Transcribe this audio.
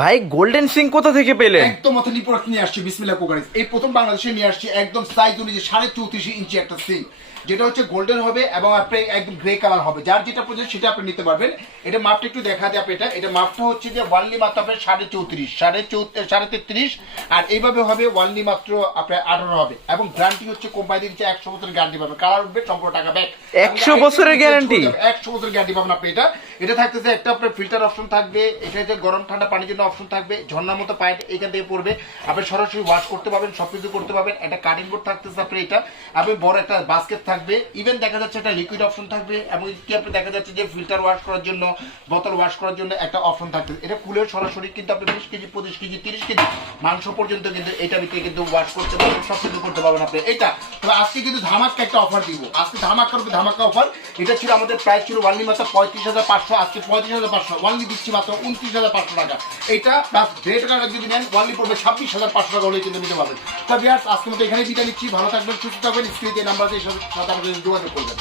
ভাই গোল্ডেন সিং কোথা থেকে পেলেন? একদম অথেন্টিক প্রোডাক্ট নিয়ে আসছি বিসমিল্লাহ কুকারিজ। এই প্রথম বাংলাদেশে নিয়ে আসছি একদম সাইজ অনুযায়ী 34.5 ইঞ্চি একটা সিং, যেটা হচ্ছে গোল্ডেন হবে এবং আপনি একদম গ্রে কালার হবে। যার যেটা প্রয়োজন সেটা আপনি নিতে পারবেন। এটা মাপটা একটু দেখা যায় আপনি, এটা মাপটা হচ্ছে যে ওয়ানলি মাত্র আপনার 34.5 আর এইভাবে হবে ওয়ানলি মাত্র আপনার 18 হবে এবং গ্যারান্টি হচ্ছে কোম্পানি দিচ্ছে 100 বছরের গ্যারান্টি পাবেন। কালার উঠবে সম্পূর্ণ টাকা ব্যাক, 100 বছরের গ্যারান্টি, 100 বছরের গ্যারান্টি পাবেন আপনি। এটা থাকতেছে একটা আপনার ফিল্টার অপশন থাকবে, এটা হচ্ছে গরম ঠান্ডা পানির জন্য অপশন থাকবে, ঝর্ণার মতো পাইপ এখান থেকে পড়বে, আপনি সরাসরি ওয়াশ করতে পারবেন, সবকিছু করতে পারবেন। একটা কাটিং বোর্ড থাকতেছে আপনি, এটা আপনি বড় একটা বাস্কেট থাকবে, ইভেন দেখা যাচ্ছে একটা লিকুইড অপশন থাকবে এবং কি আপনি দেখা যাচ্ছে যে ফিল্টার ওয়াশ করার জন্য, বোতল ওয়াশ করার জন্য একটা অপশন থাকবে। এটা খুলে সরাসরি কিন্তু আপনি 20 কেজি 25 কেজি 30 কেজি মাংস পর্যন্ত কিন্তু এটা ভিতরে কিন্তু ওয়াশ করতে পারবেন, সব কিছু করতে পারবেন আপনি এটা। তবে আজকে কিন্তু ধামাকা একটা অফার দিব, আজকে ধামাকা অফার। এটা ছিল আমাদের প্রাইস ছিল ওয়ানলি মাত্র 35,500, আজকে 35,500 ওয়ানলি দিচ্ছি মাত্র 29,500 টাকা। এটা প্লাস রেট কার্ড যদি নেন ওয়ানলি পড়বে 26,500 টাকা হলে কিন্তু নিতে পারবেন। তবে আজকে মতো এখানে বিদায় নিচ্ছি, ভালো থাকবেন, সুস্থ থাকবেন। স্ক্রিনে নাম্বার দিয়ে সাথে আমাদের যোগাযোগ করবেন।